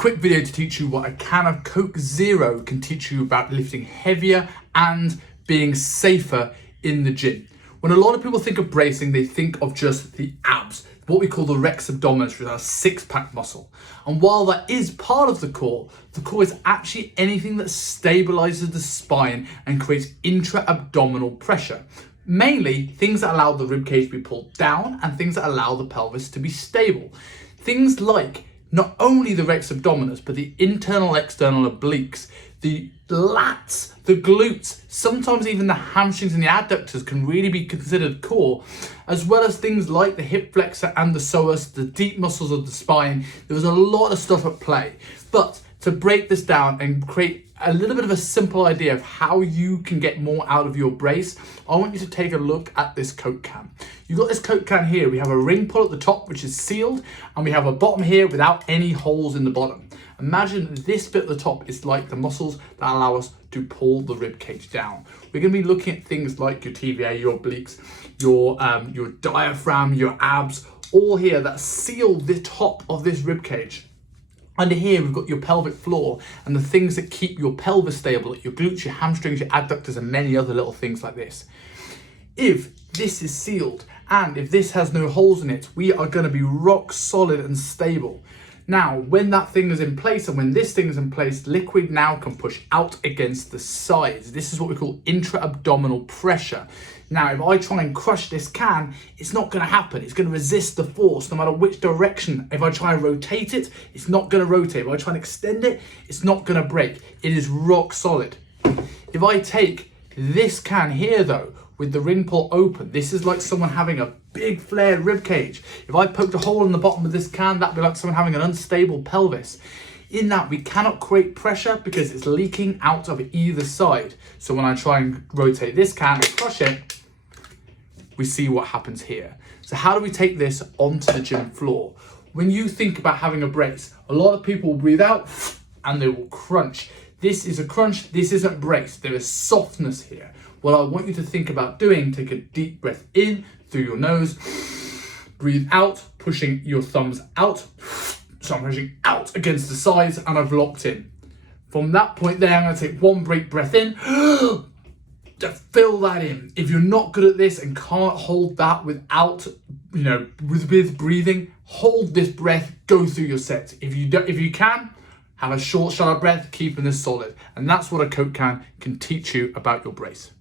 quick video to teach you what a can of Coke Zero can teach you about lifting heavier and being safer in the gym. When a lot of people think of bracing, they think of just the abs, what we call the rex abdominis, which is our six-pack muscle. And while that is part of the core is actually anything that stabilizes the spine and creates intra-abdominal pressure. Mainly things that allow the ribcage to be pulled down and things that allow the pelvis to be stable. Things like not only the rex abdominis, but the internal external obliques, the lats, the glutes, sometimes even the hamstrings and the adductors can really be considered core, as well as things like the hip flexor and the psoas, the deep muscles of the spine. There was a lot of stuff at play. But to break this down and create a little bit of a simple idea of how you can get more out of your brace, I want you to take a look at this Coke can. You've got this Coke can here. We have a ring pull at the top, which is sealed, and we have a bottom here without any holes in the bottom. Imagine this bit at the top is like the muscles that allow us to pull the rib cage down. We're going to be looking at things like your TVA, your obliques, your diaphragm, your abs, all here that seal the top of this rib cage. Under here, we've got your pelvic floor and the things that keep your pelvis stable, like your glutes, your hamstrings, your adductors, and many other little things like this. If this is sealed and if this has no holes in it, we are going to be rock solid and stable. Now, when that thing is in place and when this thing is in place, liquid now can push out against the sides. This is what we call intra-abdominal pressure. Now, if I try and crush this can, it's not going to happen. It's going to resist the force no matter which direction. If I try and rotate it, it's not going to rotate. If I try and extend it, it's not going to break. It is rock solid. If I take this can here though, with the ring pull open, this is like someone having a big flared rib cage. If I poked a hole in the bottom of this can, that'd be like someone having an unstable pelvis. In that, we cannot create pressure because it's leaking out of either side. So when I try and rotate this can and crush it, we see what happens here. So how do we take this onto the gym floor? When you think about having a brace, a lot of people will breathe out and they will crunch. This is a crunch, this isn't brace. There is softness here. What I want you to think about doing, take a deep breath in through your nose, breathe out, pushing your thumbs out. So I'm pushing out against the sides and I've locked in. From that point there, I'm gonna take one big breath in, to fill that in. If you're not good at this and can't hold that without, with breathing, hold this breath, go through your sets. If you can, have a short, shallow breath, keeping this solid. And that's what a Coke can teach you about your brace.